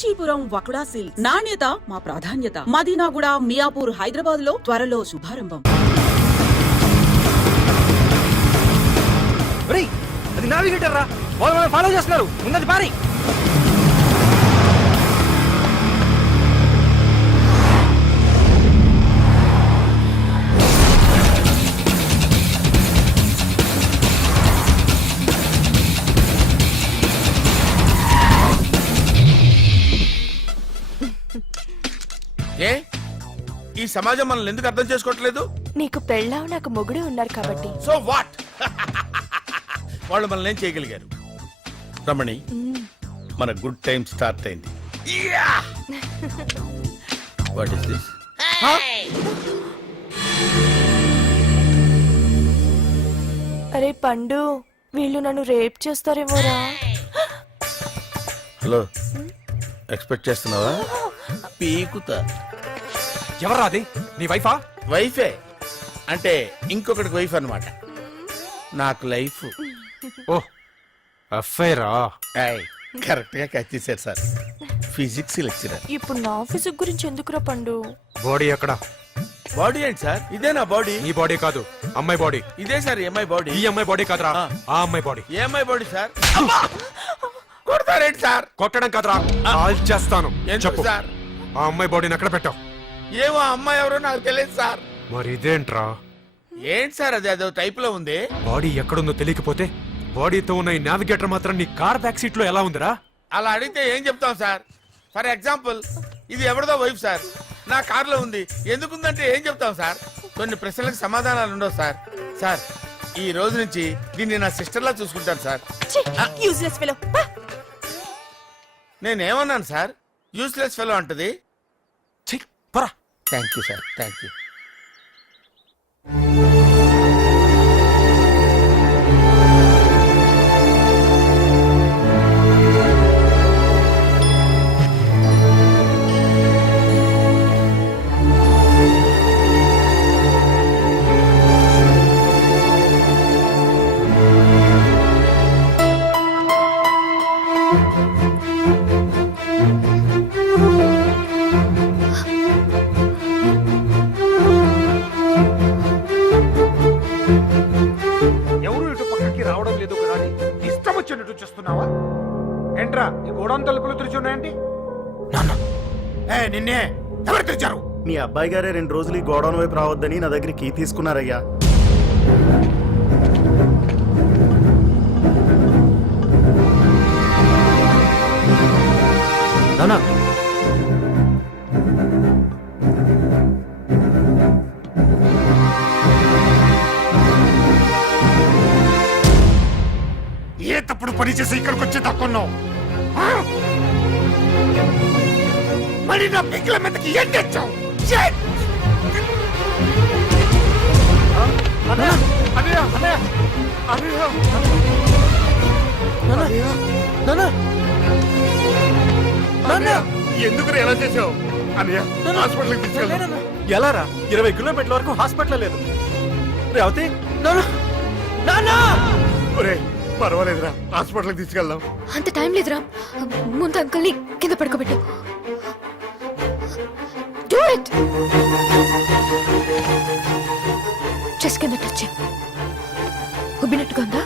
Kanchipuram వకుడా silks. నాణ్యత మా ప్రాధాన్యత. మదీనాగూడ, మియాపూర్, హైదరాబాద్ లో త్వరలో శుభారంభం. అది నావిగేటర్ రా, వాళ్ళు ఫాలో చేస్తున్నారు. ఉన్నది పారి. ఏ ఈ సమాజం మనల్ని ఎందుకు అర్థం చేసుకోవట్లేదు? నీకు పెళ్ళావు, నాకు మొగుడు ఉన్నారు కాబట్టి. So what? వాళ్ళు మనల్ని ఏం చేయగలిగారు? రమణి, మన గుడ్ టైం స్టార్ట్ అయింది. What is this? అరే పండు, వీళ్ళు నన్ను రేప్ చేస్తారేమోరా. హలో, ఎక్స్పెక్ట్ చేస్తున్నావా? పీకుతా. ఎవరా అది? నీ వైఫా? వైఫే అంటే ఇంకొకటికి వైఫ్ అన్నమాట. నాకు లైఫ్. ఓ అఫైరా? కరెక్ట్ గా క్యాచ్ చేశారు సార్. Physics lecturer. ఇప్పుడు నా ఫిజిక్ గురించి ఎందుకురా పండు? బాడీ ఎక్కడ? బాడీ ఏంటి సార్? ఇదే నా బాడీ. ఈ బాడీ కాదు, అమ్మాయి బాడీ. ఇదే సార్ అమ్మాయి బాడీ. ఈ అమ్మాయి బాడీ కాదురా, ఆ అమ్మాయి బాడీ. ఏ అమ్మాయి బాడీ సార్? కొడతారేంటి సార్? కొట్టడం కాదురా, కాల్ చేస్తాను. చెప్పు సార్, ఆ అమ్మాయి బాడీని ఎక్కడ పెట్టావు? ఏమో అమ్మాయి ఎవరో నాకు తెలియదు సార్. మరి ఇదేంట్రా? ఏంటి సార్ అది? అదో టైప్ లో ఉంది. బాడీ ఎక్కడుందో తెలియకపోతే బాడీతో ఉన్న ఈ నావిగేటర్ మాత్రం నీ కార్ బ్యాక్ సీట్ లో ఎలా ఉందిరా? అలా అడిగితే ఏం చెప్తాం సార్? ఫర్ ఎగ్జాంపుల్, ఇది ఎవరిదో వైఫ్ సార్, నా కార్ లో ఉంది. ఎందుకుందంటే ఏం చెప్తాం సార్? కొన్ని ప్రశ్నలకు సమాధానాలు ఉండవు సార్. సార్, ఈ రోజు నుంచి దీన్ని నా సిస్టర్ లా చూసుకుంటాను సార్. Useless fellow. నేనేమన్నాను సార్? యూస్లెస్ ఫెలో అంటది. Thank you sir, thank you. ఎవరు ఇటు పక్కకి రావడం లేదు కదా అని ఇష్టం వచ్చినట్టు చేస్తున్నావా? ఏంట్రా ఈ గోడౌన్ తలుపులు తెరిచి ఉన్నాయండి? నిన్నే ఎవరు తెరిచారు? మీ అబ్బాయి గారే 2 రోజులు ఈ గోడౌన్ వైపు రావద్దని నా దగ్గర కీ తీసుకున్నారయ్యా. నానా, ఏ తప్పుడు పని చేసి ఇక్కడికి వచ్చి తక్కున్నావు? మరి నా పిక్కల మీదకి ఏం తెచ్చావు? ఎందుకు ఎలా చేసావు? అన్నయ్య, హాస్పిటల్కి తీసుకెళ్ళాను. ఎలా రా? 20 కిలోమీటర్ల వరకు హాస్పిటల్ లేదు. రేవతి, పర్వాలేదురా, హాస్పిటల్కి తీసుకెళ్దాం. అంత టైం లేదురా, ముందు అంకుల్ని కింద పడుకోబెట్టు. Do it. చెస్ కింద టచ్ ఉబ్బినట్టుగా ఉందా?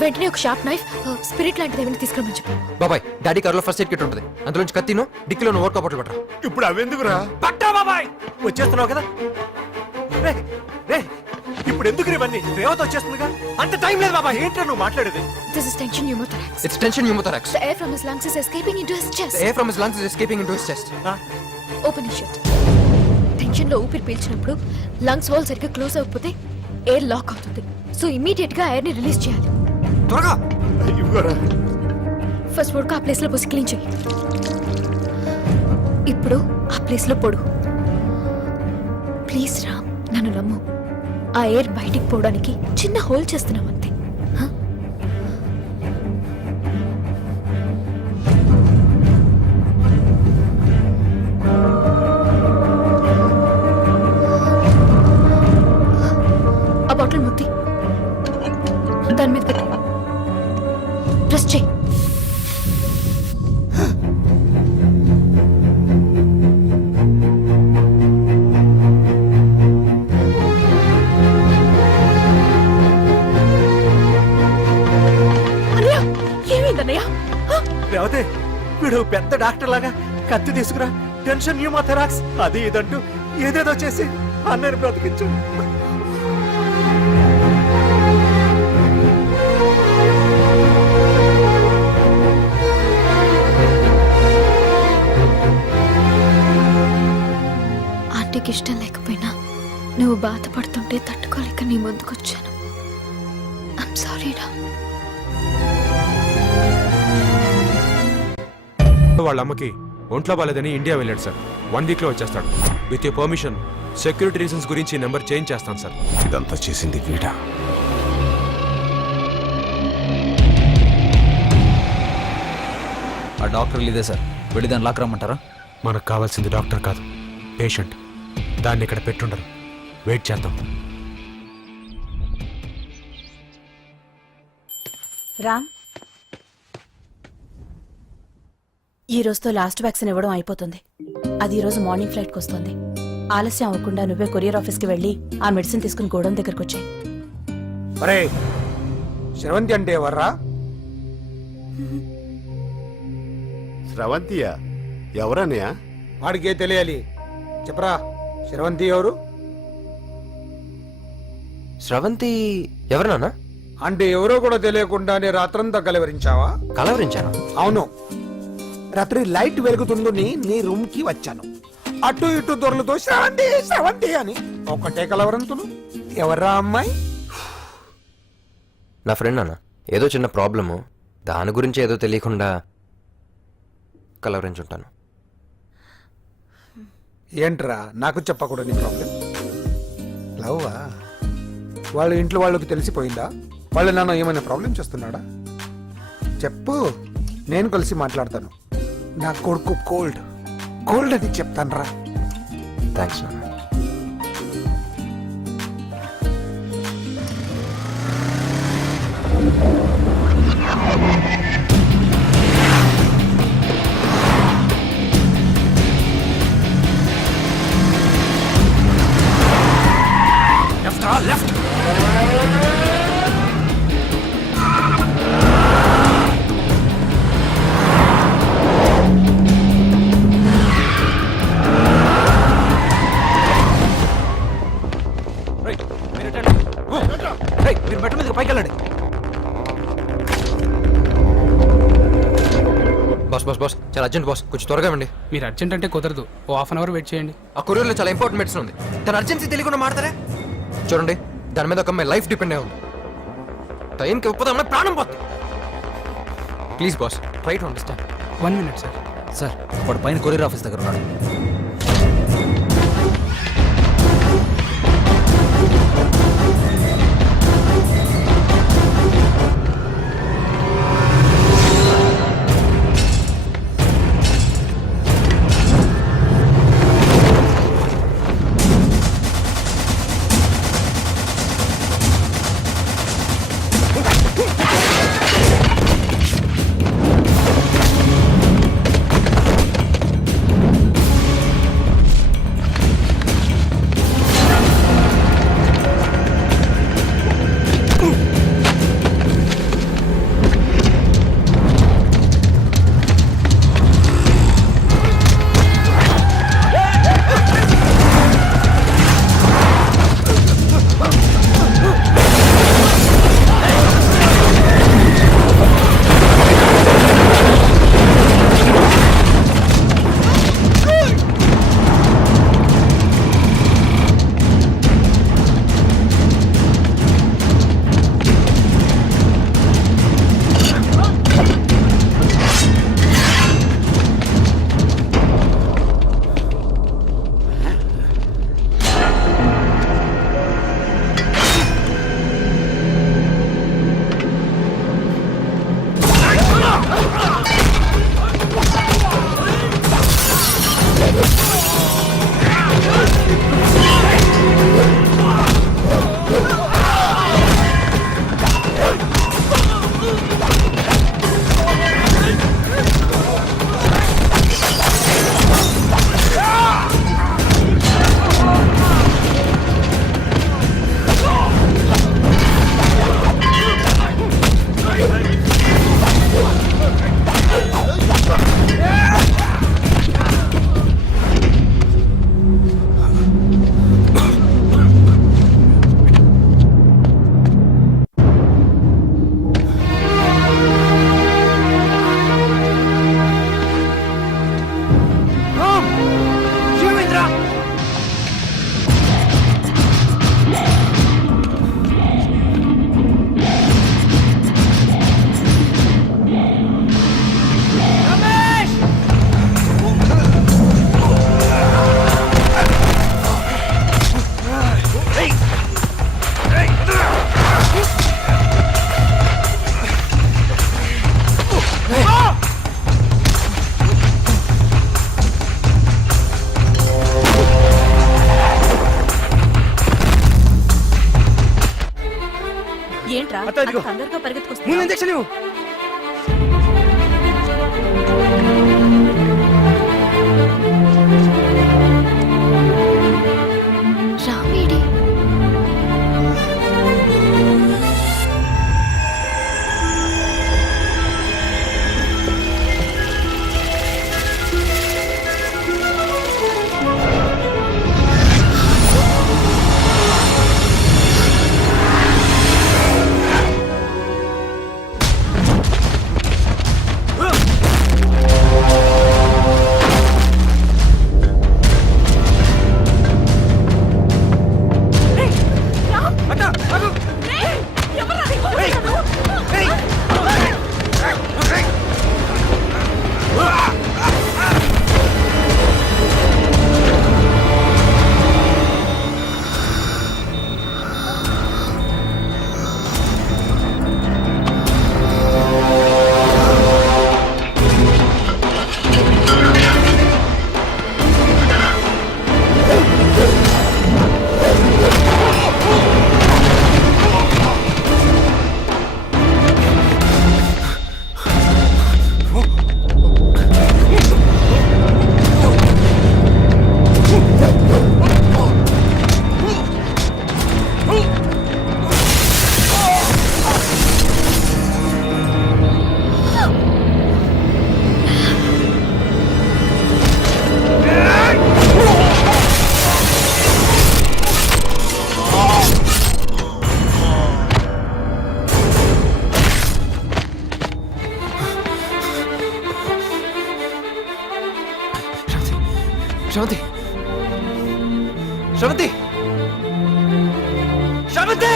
వెంటనే ఒక షార్ప్ నైఫ్, స్పిరిట్ లాంటిది ఏమైనా తీసుకురమని చెప్పు. బాబాయ్, డాడీ కార్లో ఫస్ట్ ఎయిడ్ కిట్ ఉంటుంది, అందులోంచి కత్తిను డిక్కీలో ఓట్ కప్పట్లు పట్టరా. ఇప్పుడు అవెందుకురా? పట్టా బాబాయ్, వచ్చేస్తున్నావు కదా. ఇప్పుడు ఎందుకు ఇవన్నీ? రేవతి వచ్చేస్తుందిగా. అంత టైం లేదు బాబాయ్. ఏంట్రా నువ్వు మాట్లాడేది? This is tension pneumothorax. It's tension pneumothorax. The air from his lungs is escaping into his chest. The air from his lungs is escaping into his chest. Open his shirt. Tension లో ఊపిరి పీల్చినప్పుడు lungs wall సరిగ్గా close అవ్వకపోతే air lock అవుతుంది. So immediate గా air ని release చేయాలి. త్వరగా. First vodka ఆ ప్లేస్ లో పోసి క్లీన్ చెయ్యి. ఇప్పుడు ఆ ప్లేస్ లో పొడు. ప్లీజ్ రామ్, నన్ను నమ్ము. ఆ ఎయిర్ బయటికి పోవడానికి చిన్న హోల్ చేస్తున్నాం అంతే. ఆ బాటిల్ ముత్తి దాని మీద పెట్టు. ప్రెస్ చెయ్యి. అన్నయ్య రేవతే వీడు పెద్ద డాక్టర్ లాగా కత్తి తీసుకురా టెన్షన్ న్యూమోథెరాక్స్ అది ఇదంటూ ఏదేదో చేసి అన్నయ్యని బ్రతికించు. ఆంటీకి ఇష్టం లేకపోయినా నువ్వు బాధపడుతుంటే తట్టుకోలేక నీ ముందుకొచ్చాను. ఐమ్ సారీ రా. వాళ్ళ అమ్మకి ఒంట్లో బాలేదని ఇండియా వెళ్ళాడు సార్. 1 వీక్ లో వచ్చేస్తాడు. With you permission security reasons గురించి నెంబర్ చేంజ్ చేస్తాను సార్. ఇదంతా చేసింది వీడా? ఆ డాక్టర్ ఇదే సార్, వెళ్ళి దాన్ని లాక్ రమ్మంటారా? మనకు కావాల్సింది డాక్టర్ కాదు, పేషెంట్. దాన్ని ఇక్కడ పెట్టుండరు. వెయిట్ చేద్దాం. రామ్, ఈ రోజుతో లాస్ట్ వ్యాక్సిన్ ఇవ్వడం అయిపోతుంది. అది ఈ రోజు మార్నింగ్ ఫ్లైట్కి వస్తుంది. ఆలస్యం అవ్వకుండా నువ్వే కొరియర్ ఆఫీస్కి వెళ్ళి ఆ మెడిసిన్ తీసుకుని గోడౌన్ దగ్గరకు వచ్చాయి. అరే శ్రవంతి అంటే ఎవర్రా? స్రవంతియా? ఎవరన్నయ్య? వాడికే తెలియాలి. చెప్పరా, శ్రవంతి ఎవరు? స్రవంతి ఎవరు నాన్న? అంటే ఎవరో కూడా తెలియకుండానే రాత్రంతా కలవరించావా? కలవరించాను. అవును, రాత్రి లైట్ వెలుగుతుందని నీ రూమ్ కి వచ్చాను. అటు ఇటు దొరలతో శ్రవంతి శ్రవంతి అని ఒకటే కలవరంతులు. ఎవర్రా అమ్మాయి? నా ఫ్రెండ్ నాన్న, ఏదో చిన్న ప్రాబ్లము, దాని గురించి ఏదో తెలియకుండా కలవరించుంటాను. ఏంట్రా నాకు చెప్పకూడదు నీ ప్రాబ్లం? లవ్వా? వాళ్ళ ఇంట్లో వాళ్ళకి తెలిసిపోయిందా? వాళ్ళ నాన్న ఏమైనా ప్రాబ్లం చేస్తున్నాడా? చెప్పు, నేను కలిసి మాట్లాడతాను. నా కొడుకు కోల్డ్ కోల్డ్ అని చెప్తాను రా. థ్యాంక్స్ నాన్న. లెఫ్ట్. మీరు బెట్ట మీద పైకి వెళ్ళండి. బాస్ చాలా అర్జెంట్ బాస్, కొంచెం త్వరగా ఇవ్వండి. మీరు అర్జెంట్ అంటే కుదరదు, ఓ హాఫ్ అన్ అవర్ వెయిట్ చేయండి. ఆ కొరియర్లో చాలా ఇంపార్టెంట్ మెడిసిన్ ఉంది. తన అర్జెన్సీ తెలియకుండా మాడతారే. చూడండి, దాని మీద ఒక అమ్మాయి లైఫ్ డిపెండ్ అయి ఉంది. టైంకి ఇవ్వకపోతే అమ్మాయి ప్రాణం పోతుంది. Please boss, try to understand. 1 minute sir. Sir వాడు పైన కొరియర్ ఆఫీస్ దగ్గర ఉన్నాడు. అత్త ఇదిగో తొందరగా ముందు పరిగెత్తుకొస్తా ఇంజక్షన్ ఇవ్వు రామేడి అత్త ఆగు. ఏయ్. ఏయ్. శ్రవంతి శ్రవంతి శ్రవంతి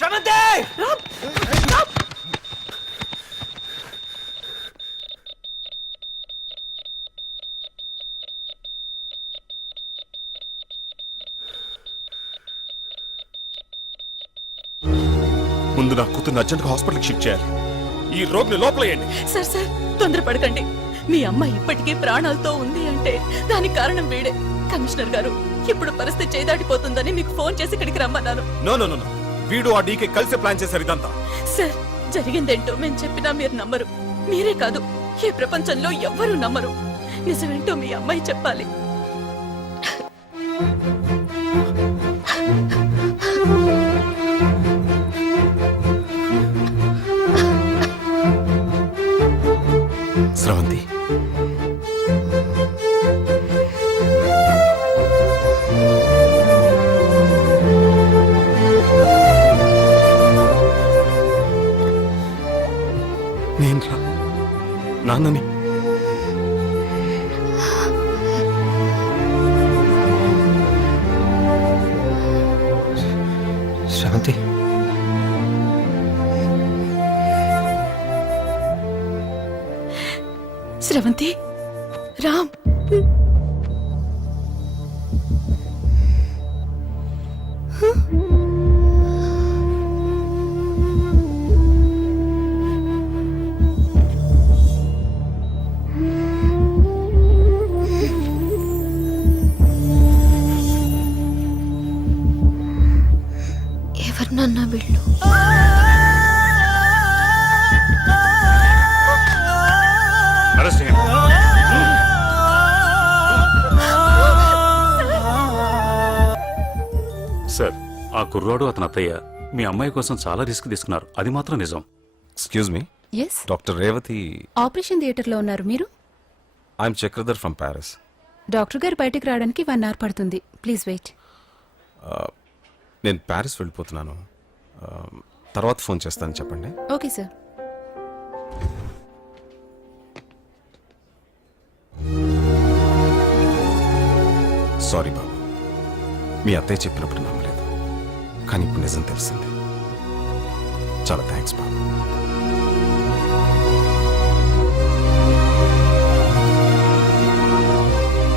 శ్రవంతి ముందు నా కూతురు అర్జెంట్గా హాస్పిటల్కి షిఫ్ట్ చేయాలి. ఈ రోగిని లోపలేయండి. సార్ సార్ తొందరపడకండి. మీ అమ్మ ఇప్పటికే ప్రాణాలతో ఉంది అంటే దానికి కారణం వీడే. కమిషనర్ గారు ఇప్పుడు పరిస్థితి చేదాటిపోతుందని మీకు ఫోన్ చేసి ఇక్కడికి రమ్మన్నాను. No no no no. వీడు ఆ డీకే కలిసి ప్లాన్ చేశారు ఇదంతా. సార్ జరిగిందేంటో మేము చెప్పినా మీరు నమ్మరు. మీరే కాదు ఈ ప్రపంచంలో ఎవ్వరూ నమ్మరు. నిజమేంటో మీ అమ్మాయి చెప్పాలి. స్రవంతి నేను రా నాన్నని. శ్రవంతి స్రవంతి రామ్ ఎవరినన్నా వీళ్ళు సార్, ఆ కుర్రాడు అతని అత్తయ్య మీ అమ్మాయి కోసం చాలా రిస్క్ తీసుకున్నారు. అది మాత్రం నిజం. Excuse me, yes doctor Revathi. Operation థియేటర్లో ఉన్నారు మీరు. I'm Chakradhar from Paris. Doctor గారు బయటికి రావడానికి 1 hour పడుతుంది. Please wait. నేను ప్యారిస్ వెళ్ళిపోతున్నాను. తర్వాత ఫోన్ చేస్తాను, చెప్పండి. Okay sir. సారీ బాబు, మీ అత్తయ్య చెప్పినప్పుడు నమ్మలేదు, కానీ ఇప్పుడు నిజం తెలిసింది. చాలా థ్యాంక్స్ బాబు.